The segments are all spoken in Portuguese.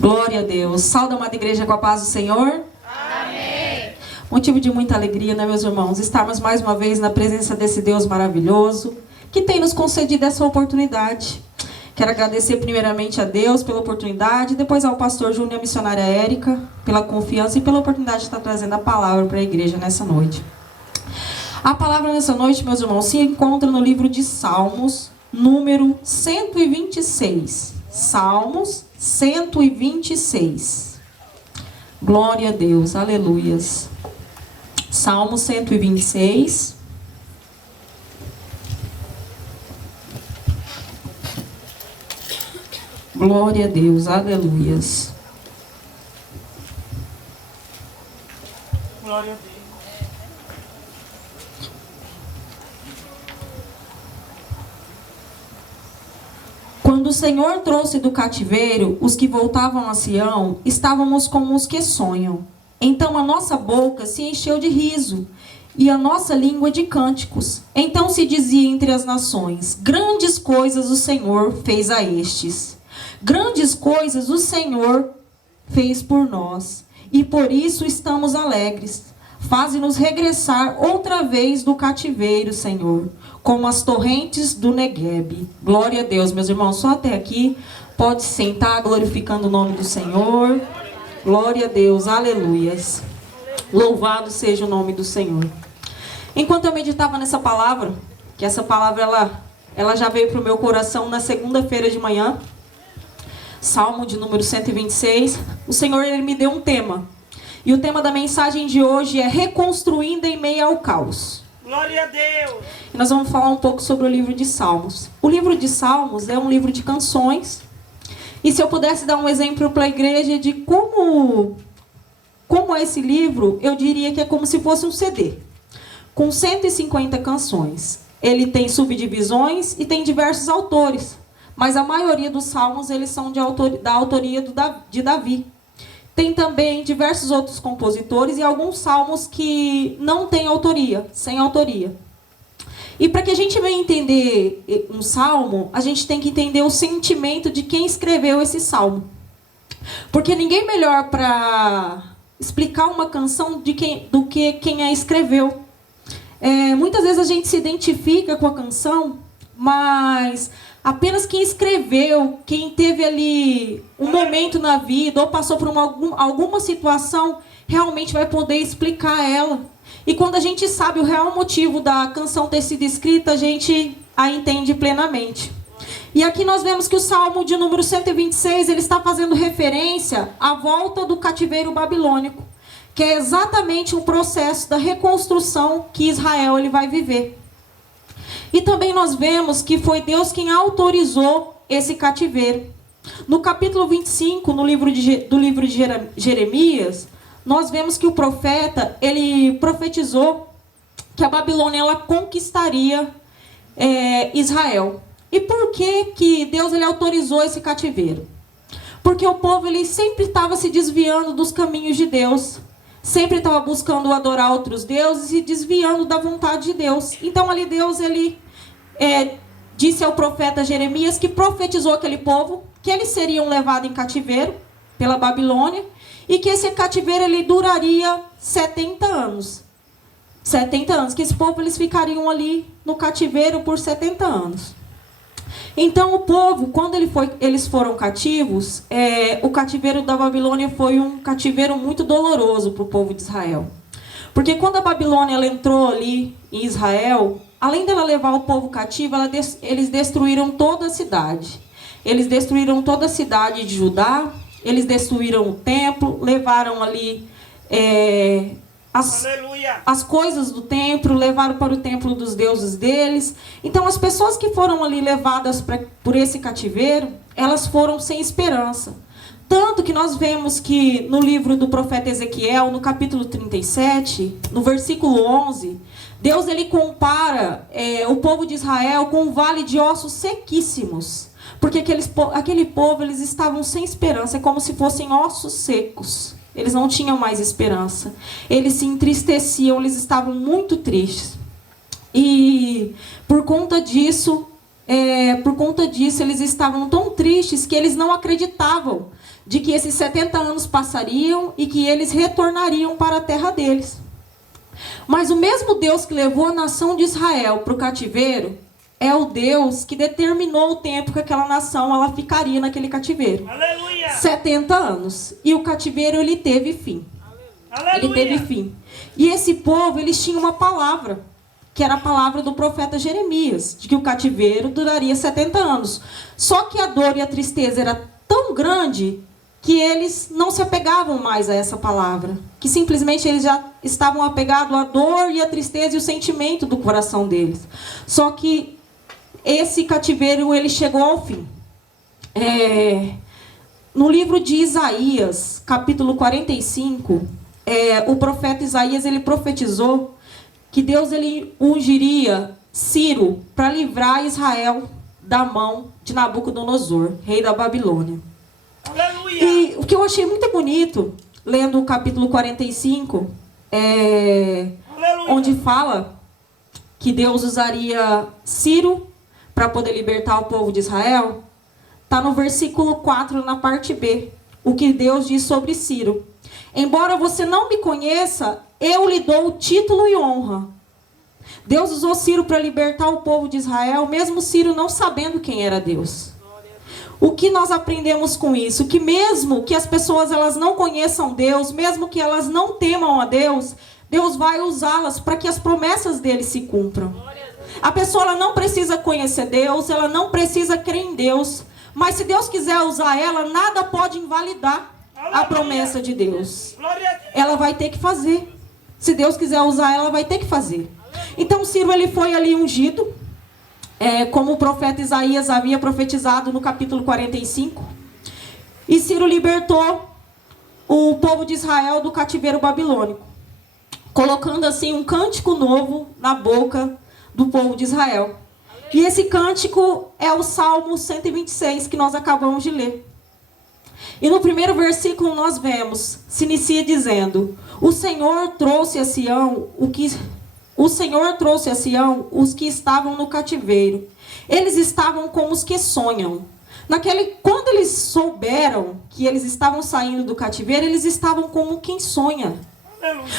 Glória a Deus. Salve, amada igreja, com a paz do Senhor. Amém. Motivo de muita alegria, né, meus irmãos? Estarmos mais uma vez na presença desse Deus maravilhoso, que tem nos concedido essa oportunidade. Quero agradecer primeiramente a Deus pela oportunidade, depois ao pastor Júnior e à missionária Érica, pela confiança e pela oportunidade de estar trazendo a palavra para a igreja nessa noite. A palavra nessa noite, meus irmãos, se encontra no livro de Salmos, número 126. Salmos 126. Glória a Deus, aleluias. Salmo 126. Glória a Deus, aleluias. Glória a Deus. Quando o Senhor trouxe do cativeiro os que voltavam a Sião, estávamos como os que sonham. Então a nossa boca se encheu de riso e a nossa língua de cânticos. Então se dizia entre as nações: grandes coisas o Senhor fez a estes. Grandes coisas o Senhor fez por nós, e por isso estamos alegres. Faze-nos regressar outra vez do cativeiro, Senhor, como as torrentes do Neguebe. Glória a Deus, meus irmãos, só até aqui. Pode sentar, glorificando o nome do Senhor. Glória a Deus, aleluias. Louvado seja o nome do Senhor. Enquanto eu meditava nessa palavra, que essa palavra ela já veio para o meu coração na segunda-feira de manhã, Salmo de número 126, o Senhor ele me deu um tema. E o tema da mensagem de hoje é reconstruindo em meio ao caos. Glória a Deus. E nós vamos falar um pouco sobre o livro de Salmos. O livro de Salmos é um livro de canções. E se eu pudesse dar um exemplo para a igreja de como é esse livro, eu diria que é como se fosse um CD. Com 150 canções. Ele tem subdivisões e tem diversos autores. Mas a maioria dos salmos eles são da autoria de Davi. Tem também diversos outros compositores e alguns salmos que não têm autoria, sem autoria. E para que a gente venha entender um salmo, a gente tem que entender o sentimento de quem escreveu esse salmo. Porque ninguém melhor para explicar uma canção do que quem a escreveu. Muitas vezes a gente se identifica com a canção, mas apenas quem escreveu, quem teve ali um momento na vida ou passou por alguma situação, realmente vai poder explicar ela. E quando a gente sabe o real motivo da canção ter sido escrita, a gente a entende plenamente. E aqui nós vemos que o Salmo de número 126, ele está fazendo referência à volta do cativeiro babilônico, que é exatamente um processo da reconstrução que Israel ele vai viver. E também nós vemos que foi Deus quem autorizou esse cativeiro. No capítulo 25, do livro de Jeremias, nós vemos que o profeta, ele profetizou que a Babilônia ela conquistaria Israel. E por que Deus ele autorizou esse cativeiro? Porque o povo ele sempre estava se desviando dos caminhos de Deus. Sempre estava buscando adorar outros deuses e desviando da vontade de Deus. Então ali Deus ele disse ao profeta Jeremias que profetizou aquele povo que eles seriam levados em cativeiro pela Babilônia e que esse cativeiro ele duraria 70 anos. 70 anos, que esse povo eles ficariam ali no cativeiro por 70 anos. Então o povo, quando eles foram cativos, o cativeiro da Babilônia foi um cativeiro muito doloroso para o povo de Israel. Porque quando a Babilônia ela entrou ali em Israel, além dela levar o povo cativo, eles destruíram toda a cidade. Eles destruíram toda a cidade de Judá, eles destruíram o templo, levaram ali as coisas do templo, levaram para o templo dos deuses deles. Então as pessoas que foram ali levadas por esse cativeiro, elas foram sem esperança. Tanto que nós vemos que no livro do profeta Ezequiel, no capítulo 37, no versículo 11, Deus ele compara o povo de Israel com um vale de ossos sequíssimos. Porque aquele povo eles estavam sem esperança, é como se fossem ossos secos. Eles não tinham mais esperança. Eles se entristeciam, eles estavam muito tristes. E por conta disso, eles estavam tão tristes que eles não acreditavam de que esses 70 anos passariam e que eles retornariam para a terra deles. Mas o mesmo Deus que levou a nação de Israel para o cativeiro é o Deus que determinou o tempo que aquela nação ela ficaria naquele cativeiro. Aleluia. 70 anos. E o cativeiro ele teve fim. Aleluia. Ele teve fim. E esse povo, eles tinham uma palavra, que era a palavra do profeta Jeremias, de que o cativeiro duraria 70 anos. Só que a dor e a tristeza era tão grande que eles não se apegavam mais a essa palavra. Que simplesmente eles já estavam apegados à dor e à tristeza e o sentimento do coração deles. Só que esse cativeiro, ele chegou ao fim. No livro de Isaías, capítulo 45, o profeta Isaías, ele profetizou que Deus ele ungiria Ciro para livrar Israel da mão de Nabucodonosor, rei da Babilônia. Aleluia. E o que eu achei muito bonito, lendo o capítulo 45, onde fala que Deus usaria Ciro para poder libertar o povo de Israel, está no versículo 4, na parte B, o que Deus diz sobre Ciro. Embora você não me conheça, eu lhe dou título e honra. Deus usou Ciro para libertar o povo de Israel, mesmo Ciro não sabendo quem era Deus. O que nós aprendemos com isso? Que mesmo que as pessoas elas não conheçam Deus, mesmo que elas não temam a Deus, Deus vai usá-las para que as promessas dele se cumpram. A pessoa ela não precisa conhecer Deus, ela não precisa crer em Deus, mas se Deus quiser usar ela, nada pode invalidar a promessa de Deus. Ela vai ter que fazer. Se Deus quiser usar ela, vai ter que fazer. Então Ciro ele foi ali ungido, como o profeta Isaías havia profetizado no capítulo 45. E Ciro libertou o povo de Israel do cativeiro babilônico, colocando assim um cântico novo na boca do povo de Israel. E esse cântico é o Salmo 126 que nós acabamos de ler. E no primeiro versículo nós vemos, se inicia dizendo: O Senhor trouxe a Sião os que estavam no cativeiro. Eles estavam como os que sonham. Quando eles souberam que eles estavam saindo do cativeiro, eles estavam como quem sonha.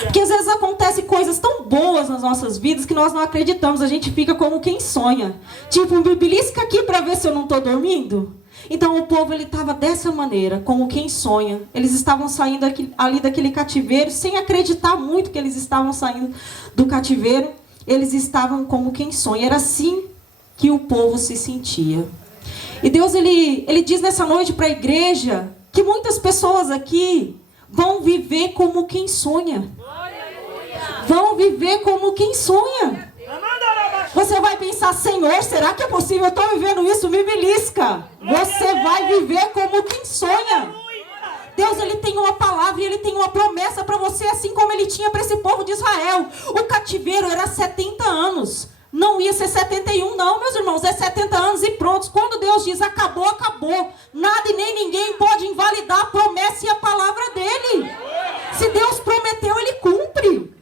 Porque às vezes acontecem coisas tão boas nas nossas vidas que nós não acreditamos. A gente fica como quem sonha. Tipo, me belisca aqui para ver se eu não estou dormindo. Então o povo ele estava dessa maneira, como quem sonha. Eles estavam saindo ali daquele cativeiro, sem acreditar muito que eles estavam saindo do cativeiro. Eles estavam como quem sonha. Era assim que o povo se sentia. E Deus ele diz nessa noite para a igreja que muitas pessoas aqui vão viver como quem sonha. Vão viver como quem sonha. Você vai pensar: Senhor, será que é possível? Eu estou vivendo isso, me belisca. Você vai viver como quem sonha. Deus ele tem uma palavra e ele tem uma promessa para você, assim como ele tinha para esse povo de Israel. O cativeiro era 70 anos. Não ia ser 71 não, meus irmãos. É 70 anos e pronto. Quando Deus diz acabou, acabou. Nada e nem ninguém pode invalidar a promessa e a palavra dele. Se Deus prometeu, ele cumpre.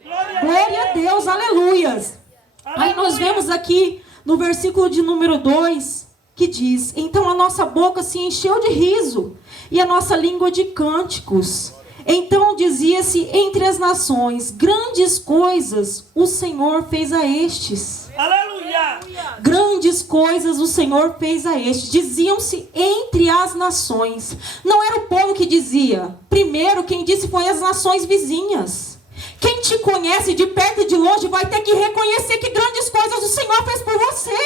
Glória a Deus, aleluias. Aí nós vemos aqui no versículo de número 2 que diz: Então a nossa boca se encheu de riso e a nossa língua de cânticos. Então dizia-se entre as nações: grandes coisas o Senhor fez a estes. Aleluia! Grandes coisas o Senhor fez a estes. Diziam-se entre as nações. Não era o povo que dizia. Primeiro quem disse foi as nações vizinhas. Quem te conhece de perto e de longe vai ter que reconhecer que grandes coisas o Senhor fez por você.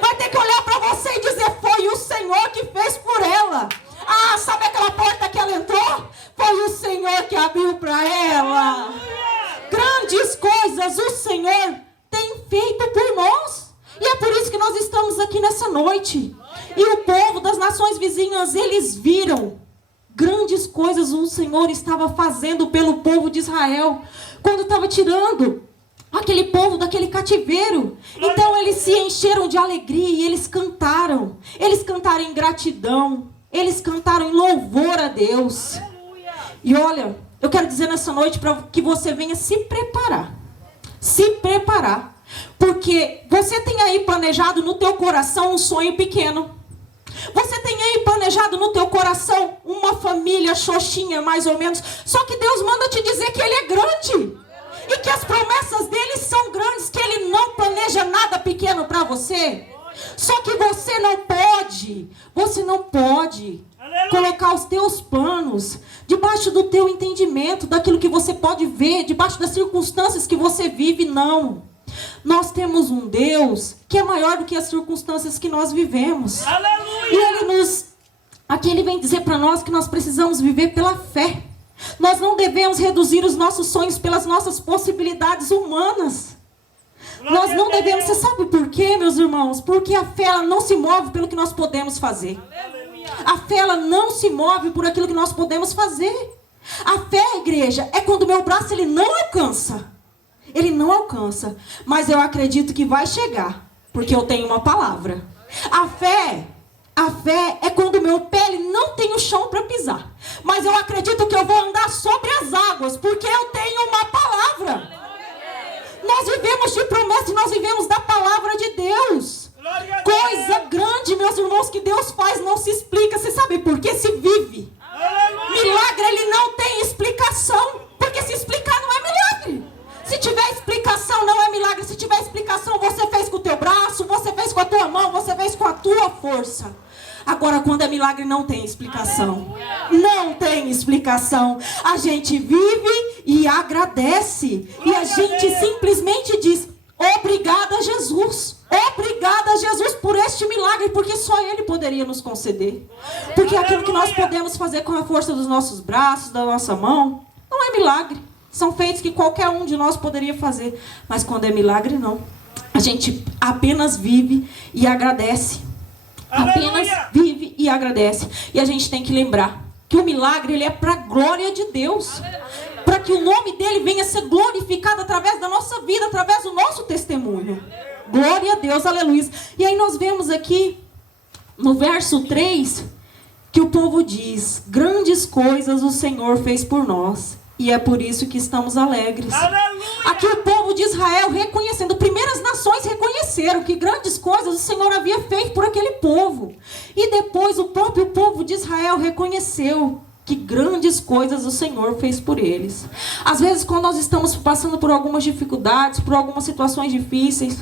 Vai ter que olhar para você e dizer: foi o Senhor que fez por ela. Ah, sabe aquela porta que ela entrou? Foi o Senhor que abriu para ela. Grandes coisas o Senhor tem feito por nós. E é por isso que nós estamos aqui nessa noite. E o povo das nações vizinhas, eles viram grandes coisas o Senhor estava fazendo pelo povo de Israel, quando estava tirando aquele povo daquele cativeiro. Então eles se encheram de alegria e eles cantaram. Eles cantaram em gratidão. Eles cantaram em louvor a Deus. E olha, eu quero dizer nessa noite para que você venha se preparar. Se preparar. Porque você tem aí planejado no teu coração um sonho pequeno. Você tem aí planejado no teu coração uma família xoxinha, mais ou menos. Só que Deus manda te dizer que Ele é grande. E que as promessas dele são grandes, que Ele não planeja nada pequeno para você. Só que você não pode colocar os teus planos debaixo do teu entendimento, daquilo que você pode ver, debaixo das circunstâncias que você vive, não. Nós temos um Deus que é maior do que as circunstâncias que nós vivemos. Aleluia. E aqui Ele vem dizer para nós que nós precisamos viver pela fé. Nós não devemos reduzir os nossos sonhos pelas nossas possibilidades humanas. Nós não devemos. Você sabe por quê, meus irmãos? Porque a fé ela não se move pelo que nós podemos fazer. A fé ela não se move por aquilo que nós podemos fazer. A fé, igreja, é quando o meu braço ele não alcança. Ele não alcança. Mas eu acredito que vai chegar. Porque eu tenho uma palavra. A fé é quando o meu pé ele não tem o chão para pisar. Mas eu acredito que eu vou andar sobre as águas. Porque eu tenho uma palavra. Nós vivemos de promessa e nós vivemos da palavra de Deus. Coisa grande, meus irmãos, que Deus faz não se explica. Você sabe por quê? Se vive. Milagre, ele não tem explicação. Porque se explicar não é milagre. Se tiver explicação, não é milagre. Se tiver explicação, você fez com o teu braço, você fez com a tua mão, você fez com a tua força. Agora, quando é milagre, não tem explicação. Não tem explicação. A gente vive e agradece. E a gente simplesmente diz: obrigada, Jesus. Obrigada, Jesus, por este milagre. Porque só Ele poderia nos conceder. Porque aquilo que nós podemos fazer com a força dos nossos braços, da nossa mão, não é milagre. São feitos que qualquer um de nós poderia fazer. Mas quando é milagre, não. A gente apenas vive e agradece. Apenas vive e agradece. E a gente tem que lembrar que o milagre ele é para a glória de Deus. Para que o nome dele venha a ser glorificado através da nossa vida, através do nosso testemunho. Glória a Deus, aleluia. E aí nós vemos aqui no verso 3 que o povo diz: grandes coisas o Senhor fez por nós. E é por isso que estamos alegres. Aleluia. Aqui o povo de Israel reconhecendo, primeiras nações reconheceram que grandes coisas o Senhor havia feito por aquele povo. E depois o próprio povo de Israel reconheceu que grandes coisas o Senhor fez por eles. Às vezes, quando nós estamos passando por algumas dificuldades, por algumas situações difíceis,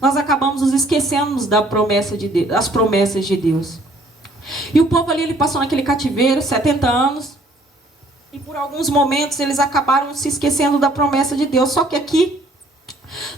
nós acabamos nos esquecendo das promessas de Deus. E o povo ali, ele passou naquele cativeiro 70 anos. E por alguns momentos eles acabaram se esquecendo da promessa de Deus. Só que aqui,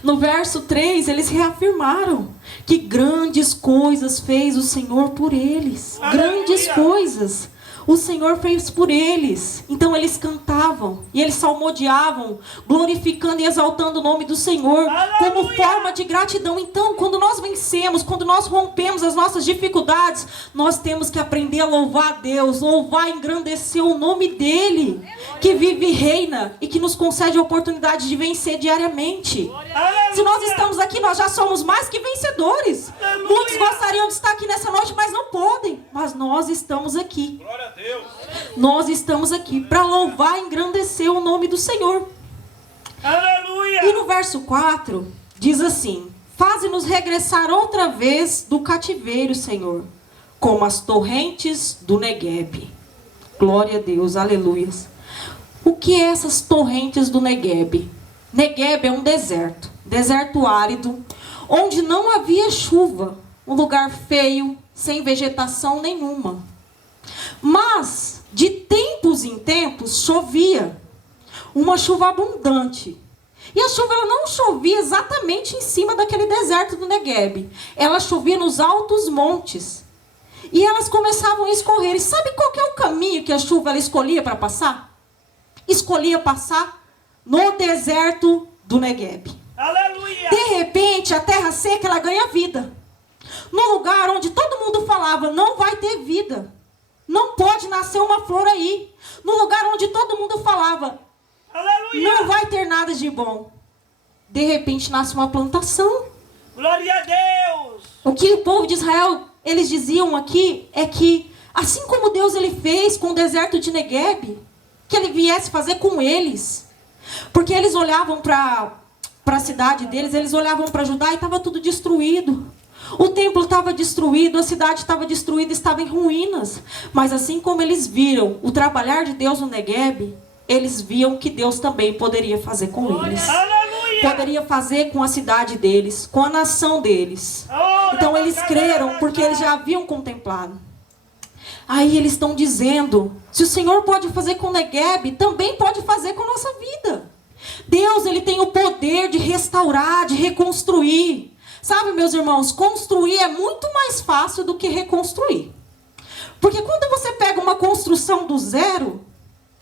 no verso 3, eles reafirmaram que grandes coisas fez o Senhor por eles. Aleluia. Grandes coisas o Senhor fez por eles. Então eles cantavam e eles salmodiavam, glorificando e exaltando o nome do Senhor. Aleluia. Como forma de gratidão. Então, quando nós vencemos, quando nós rompemos as nossas dificuldades, nós temos que aprender a louvar a Deus, louvar e engrandecer o nome dEle, que vive e reina e que nos concede a oportunidade de vencer diariamente. Aleluia. Se nós estamos aqui, nós já somos mais que vencedores. Aleluia. Muitos gostariam de estar aqui nessa noite, mas não podem. Mas nós estamos aqui. Glória a Deus. Nós estamos aqui para louvar e engrandecer o nome do Senhor. Aleluia. E no verso 4 diz assim: faze-nos regressar outra vez do cativeiro, Senhor, como as torrentes do Neguebe. Glória a Deus, aleluia. O que é essas torrentes do Neguebe? Neguebe é um deserto árido, onde não havia chuva, um lugar feio, sem vegetação nenhuma. Mas, de tempos em tempos, chovia. Uma chuva abundante. E a chuva ela não chovia exatamente em cima daquele deserto do Neguebe. Ela chovia nos altos montes. E elas começavam a escorrer. E sabe qual que é o caminho que a chuva ela escolhia para passar? Escolhia passar no deserto do Neguebe. Aleluia. De repente, a terra seca ela ganha vida. No lugar onde todo mundo falava, não vai ter vida. Não pode nascer uma flor aí. No lugar onde todo mundo falava, aleluia, não vai ter nada de bom. De repente nasce uma plantação. Glória a Deus. O que o povo de Israel, eles diziam aqui, é que assim como Deus ele fez com o deserto de Neguebe, que ele viesse fazer com eles. Porque eles olhavam para a cidade deles, eles olhavam para Judá e estava tudo destruído. O templo estava destruído, a cidade estava destruída, estava em ruínas. Mas assim como eles viram o trabalhar de Deus no Neguebe, eles viam que Deus também poderia fazer com eles. Aleluia. Poderia fazer com a cidade deles, com a nação deles. Então eles creram porque eles já haviam contemplado. Aí eles estão dizendo, se o Senhor pode fazer com o Neguebe, também pode fazer com a nossa vida. Deus, ele tem o poder de restaurar, de reconstruir. Sabe, meus irmãos, construir é muito mais fácil do que reconstruir. Porque quando você pega uma construção do zero,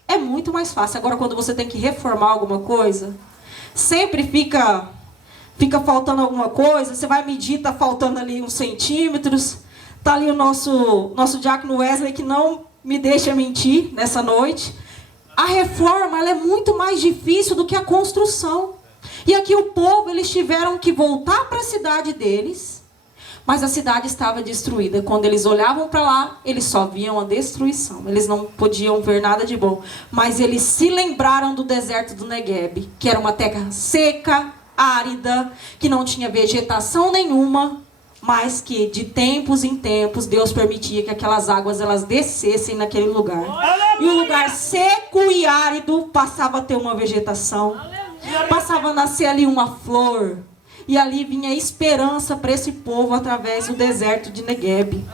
é muito mais fácil. Agora, quando você tem que reformar alguma coisa, sempre fica faltando alguma coisa. Você vai medir, está faltando ali uns centímetros. Está ali o nosso diácono Wesley, que não me deixa mentir nessa noite. A reforma, ela é muito mais difícil do que a construção. E aqui o povo, eles tiveram que voltar para a cidade deles, mas a cidade estava destruída. Quando eles olhavam para lá, eles só viam a destruição. Eles não podiam ver nada de bom. Mas eles se lembraram do deserto do Neguebe, que era uma terra seca, árida, que não tinha vegetação nenhuma, mas que de tempos em tempos Deus permitia que aquelas águas elas descessem naquele lugar. E o lugar seco e árido passava a ter uma vegetação. Passava a nascer ali uma flor. E ali vinha esperança para esse povo através do deserto de Neguebe.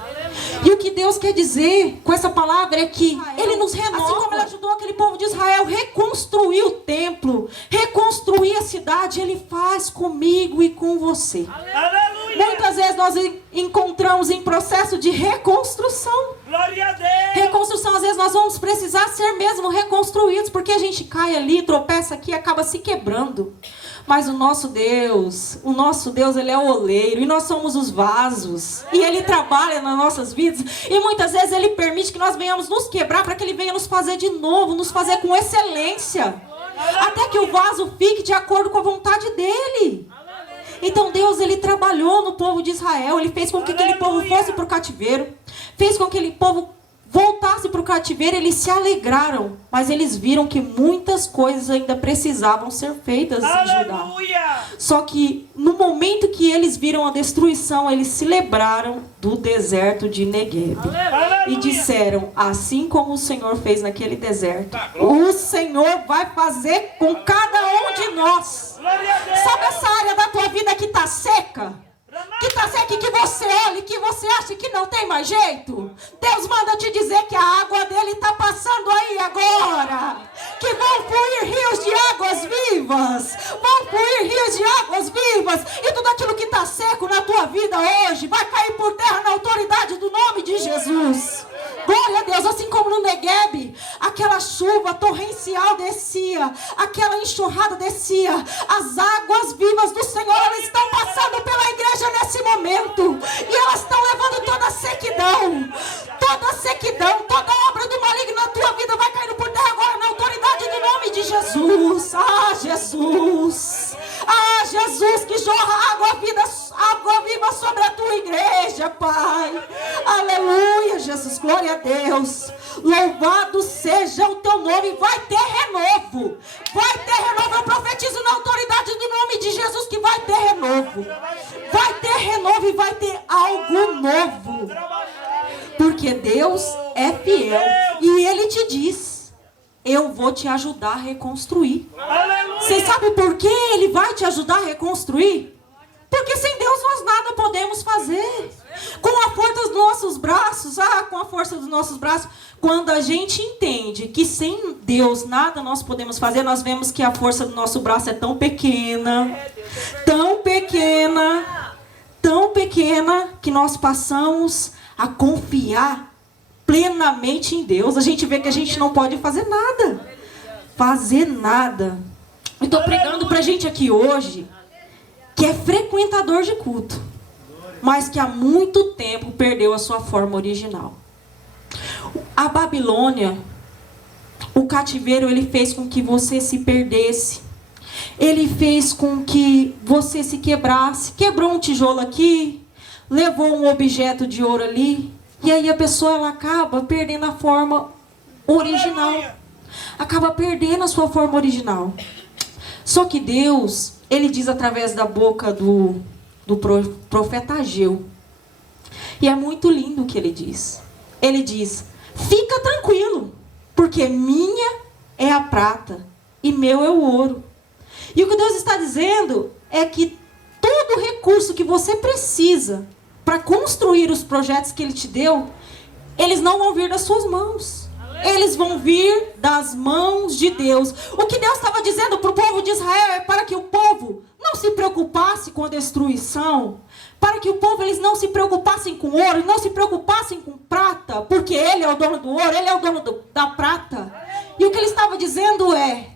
E o que Deus quer dizer com essa palavra é que Ele nos renova. Assim como Ele ajudou aquele povo de Israel a reconstruir o templo, reconstruir a cidade, Ele faz comigo e com você. Aleluia. Muitas vezes nós encontramos em processo de reconstrução. Glória a Deus. Reconstrução, às vezes nós vamos precisar ser mesmo reconstruídos, porque a gente cai ali, tropeça aqui e acaba se quebrando. Mas o nosso Deus, Ele é o oleiro e nós somos os vasos. E Ele trabalha nas nossas vidas. E muitas vezes Ele permite que nós venhamos nos quebrar para que Ele venha nos fazer de novo, nos fazer com excelência. Até que o vaso fique de acordo com a vontade dEle. Então Deus, Ele trabalhou no povo de Israel. Ele fez com que aquele povo fosse para o cativeiro. Fez com que aquele povo voltasse para o cativeiro. Eles se alegraram. Mas eles viram que muitas coisas ainda precisavam ser feitas em Judá. Só que no momento que eles viram a destruição, eles se lembraram do deserto de Neguebe. E disseram, assim como o Senhor fez naquele deserto, o Senhor vai fazer com cada um de nós. Sabe essa área da tua vida que está seca? Que está seca e que você olha e que você acha que não tem mais jeito? Deus manda te dizer que a água dele está passando aí agora. Que vão fluir rios de águas vivas. Vão fluir rios de águas vivas. E tudo aquilo que está seco na tua vida hoje vai cair por terra na autoridade do nome de Jesus. Glória a Deus, assim como no Neguebe, aquela chuva torrencial descia, aquela enxurrada descia, as águas vivas do Senhor, elas estão passando pela igreja nesse momento, e elas estão levando toda a sequidão, toda obra do maligno na tua vida vai caindo por terra agora na autoridade do nome de Jesus. Jesus, que jorra água viva sobre a tua igreja, Pai. Aleluia, Jesus, glória a Deus. Louvado seja o teu nome. Vai ter renovo. Eu profetizo na autoridade do nome de Jesus que vai ter renovo. Vai ter renovo e vai ter algo novo. Porque Deus é fiel. E Ele te diz, eu vou te ajudar a reconstruir. Você sabe por que Ele vai te ajudar a reconstruir? Porque sem Deus nós nada podemos fazer. Com a força dos nossos braços, quando a gente entende que sem Deus nada nós podemos fazer, nós vemos que a força do nosso braço é tão pequena, que nós passamos a confiar plenamente em Deus. A gente vê que a gente não pode fazer nada. Eu estou pregando pra gente aqui hoje que é frequentador de culto, mas que há muito tempo perdeu a sua forma original. A Babilônia, o cativeiro, ele fez com que você se perdesse. Ele fez com que você se quebrasse. Quebrou um tijolo aqui, levou um objeto de ouro ali, e aí a pessoa ela acaba perdendo a forma original. Acaba perdendo a sua forma original. Só que Deus, Ele diz através da boca do do profeta Ageu. E é muito lindo o que ele diz. Ele diz: fica tranquilo, porque minha é a prata e meu é o ouro. E o que Deus está dizendo é que todo recurso que você precisa para construir os projetos que Ele te deu, eles não vão vir das suas mãos. Eles vão vir das mãos de Deus. O que Deus estava dizendo para o povo de Israel é para que o povo não se preocupasse com a destruição, para que o povo eles não se preocupassem com ouro, não se preocupassem com prata, porque Ele é o dono do ouro, Ele é o dono da prata. E o que Ele estava dizendo é: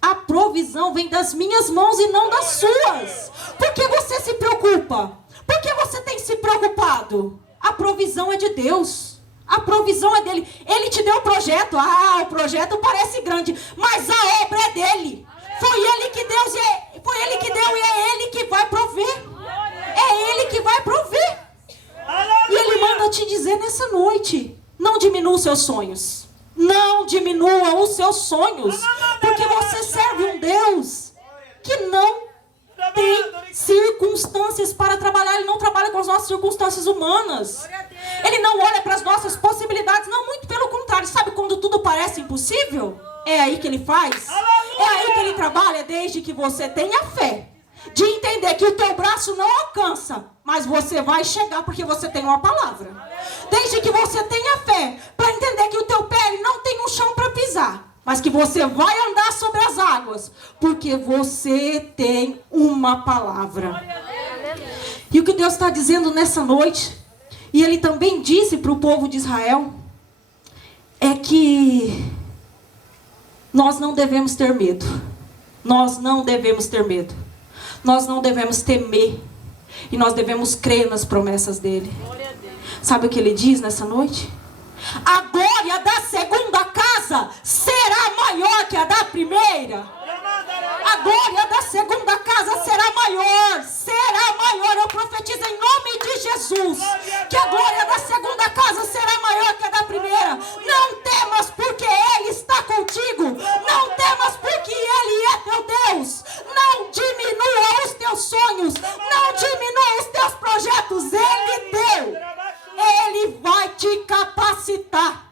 a provisão vem das minhas mãos e não das suas. Por que você se preocupa? Por que você tem se preocupado? A provisão é de Deus. A provisão é dele. Ele te deu o projeto. O projeto parece grande, mas a obra é dele. Foi ele que deu e é ele que vai prover. É ele que vai prover. E ele manda te dizer nessa noite: não diminua os seus sonhos. Não diminua os seus sonhos. Porque você serve um Deus que não tem circunstâncias para trabalhar. Ele não trabalha com as nossas circunstâncias humanas. Ele não olha para as nossas possibilidades. Não, muito pelo contrário. Sabe quando tudo parece impossível? É aí que Ele faz. É aí que Ele trabalha, desde que você tenha fé. De entender que o teu braço não alcança, mas você vai chegar porque você tem uma palavra. Desde que você tenha fé para entender que o teu pé não tem um chão para pisar, mas que você vai andar sobre as águas, porque você tem uma palavra. E o que Deus está dizendo nessa noite, e Ele também disse para o povo de Israel, é que nós não devemos ter medo. Nós não devemos ter medo. Nós não devemos temer. E nós devemos crer nas promessas dEle. Sabe o que Ele diz nessa noite? A glória da segunda casa será maior que a da primeira. A glória da segunda casa será maior. Será maior. Eu profetizo em nome de Jesus que a glória da segunda casa será maior que a da primeira. Não temas, porque Ele está contigo. Não temas, porque Ele é teu Deus. Não diminua os teus sonhos. Não diminua os teus projetos. Ele deu. Ele vai te capacitar.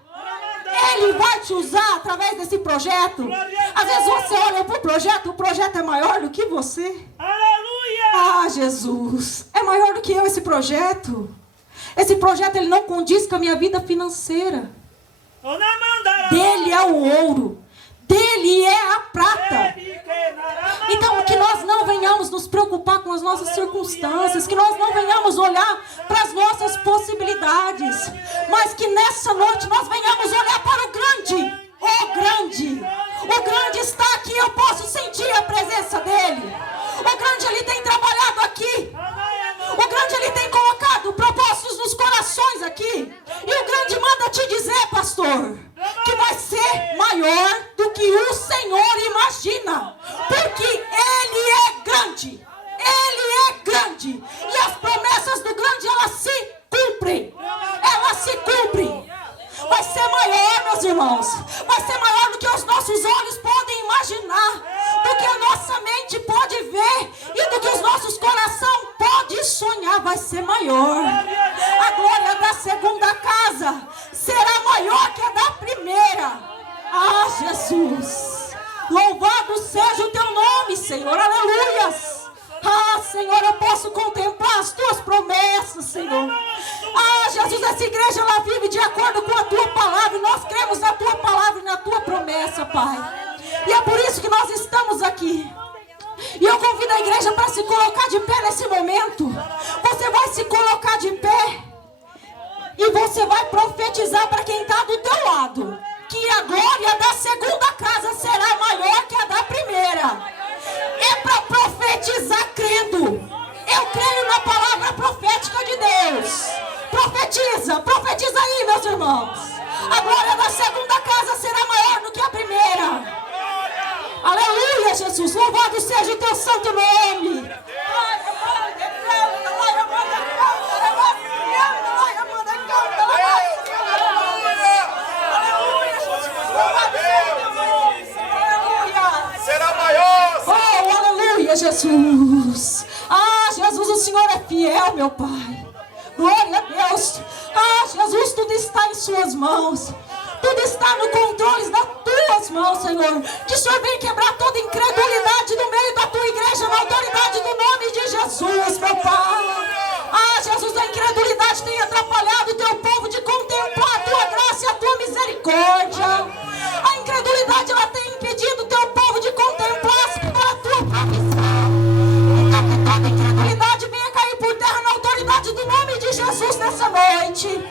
Ele vai te usar através desse projeto. Às vezes você olha para o projeto é maior do que você. Aleluia! Jesus, é maior do que eu esse projeto. Esse projeto ele não condiz com a minha vida financeira. Dele é o ouro. Dele é a prata. Então que nós não venhamos nos preocupar com as nossas circunstâncias, que nós não venhamos olhar para as nossas possibilidades, mas que nessa noite nós venhamos olhar para o grande. O grande. O grande está aqui, eu posso sentir a presença dele. O grande ele tem trabalhado aqui. O grande ele tem colocado propósitos nos corações aqui. E o grande manda te dizer, pastor, que vai ser maior do que o Senhor imagina. Porque Ele é grande. Ele é grande. E as promessas do grande, elas se cumprem. Elas se cumprem. Vai ser maior, meus irmãos. Vai ser maior do que os nossos olhos podem imaginar. Do que a nossa mente pode ver. E do que os nossos corações podem sonhar. Vai ser maior. A glória da segunda casa será maior que a da primeira. Jesus. Louvado seja o teu nome, Senhor. Aleluias. Senhor, eu posso contemplar as tuas promessas, Senhor. Jesus, essa igreja ela vive de acordo com a tua palavra. E nós cremos na tua palavra e na tua promessa, Pai. E é por isso que nós estamos aqui. E eu convido a igreja para se colocar de pé nesse momento. Você vai se colocar de pé. E você vai profetizar para quem está do teu lado. Que a glória da segunda casa será maior que a da primeira. É para profetizar crendo. Eu creio na palavra profética de Deus. Profetiza aí, meus irmãos. A glória da segunda casa será maior do que a primeira. Aleluia, Jesus. Louvado seja o teu santo nome. Será maior. Oh, aleluia, Jesus. Jesus, o Senhor é fiel, meu Pai. Glória a Deus. Jesus, tudo está em suas mãos. Tudo está no controle das tuas mãos, Senhor. Que o Senhor venha quebrar toda incredulidade no meio da tua igreja, na autoridade do nome de Jesus, meu Pai. Jesus, a incredulidade tem atrapalhado o teu povo de contemplar a tua graça e a tua misericórdia. A incredulidade, ela tem impedido o teu povo de contemplar, Senhor, a tua provisão. Então, que toda incredulidade venha cair por terra na autoridade do nome de Jesus nessa noite.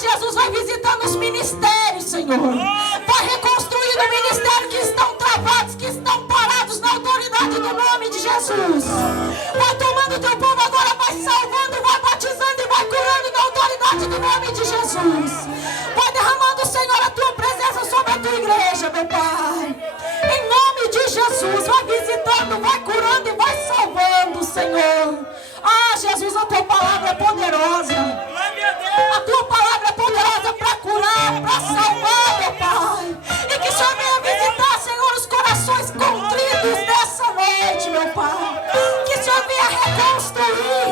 Jesus vai visitando os ministérios, Senhor. Vai reconstruindo o ministério que estão travados, que estão parados na autoridade do nome de Jesus. Vai tomando o teu povo agora, vai salvando, vai batizando e vai curando na autoridade do nome de Jesus. Vai derramando, Senhor, a tua presença sobre a tua igreja, meu Pai. Em nome de Jesus, vai visitando, vai curando e vai salvando, Senhor. Jesus, a tua palavra é poderosa. A tua palavra é poderosa para curar, para salvar, meu Pai. E que o Senhor venha visitar, Senhor, os corações contritos nessa noite, meu Pai. Que o Senhor venha reconstruir.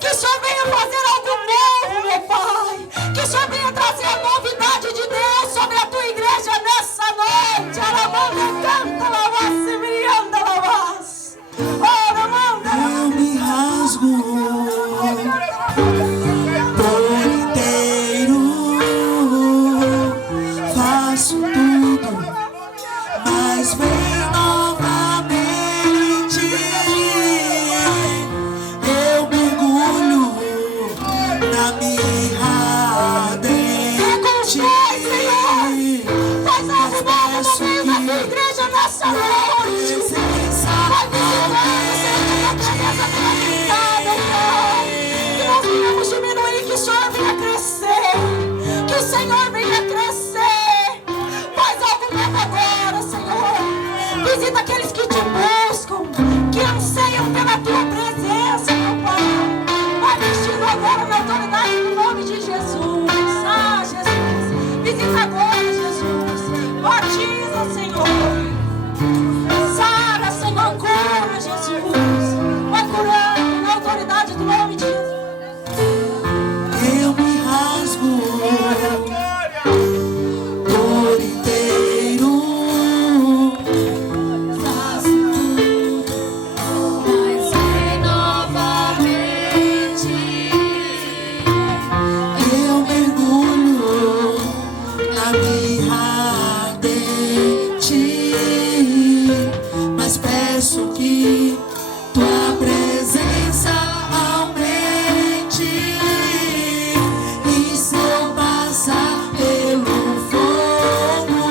Que o Senhor venha fazer algo novo, meu Pai. Que o Senhor venha trazer a novidade de Deus sobre a tua igreja nessa noite. Aramanda, canta, lavas, mirianda, lavas. Eu me rasgo por inteiro, faço tudo, mas vem novamente. Eu mergulho na mirra ardente. Faz algo novo no meio da tua igreja nessa noite. Vai visitando, Senhor, a presença glorificada, Pai. Que nós venhamos diminuir, que o Senhor venha crescer. Que o Senhor venha crescer. Faz algo novo agora, Senhor. Visita aqueles que te buscam, que anseiam pela tua presença, meu Pai. Vai vestindo agora na autoridade do nome de Jesus. Jesus. Visita agora, Jesus. Batiza, Senhor. Sara, Senhor, cura, Jesus. Vai curando na autoridade do nome de Jesus. Eu me rasgo por inteiro, faço tudo, mas vem novamente. Eu mergulho na mirra ardente, mas peço que tua presença aumente. E se eu passar pelo fogo,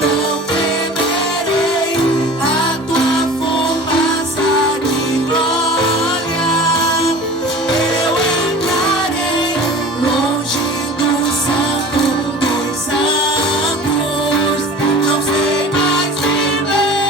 não temerei a tua fumaça de glória. Eu entrarei longe do santo dos santos, não sei mais viver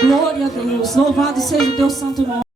Glória a Deus. Louvado seja o teu santo nome.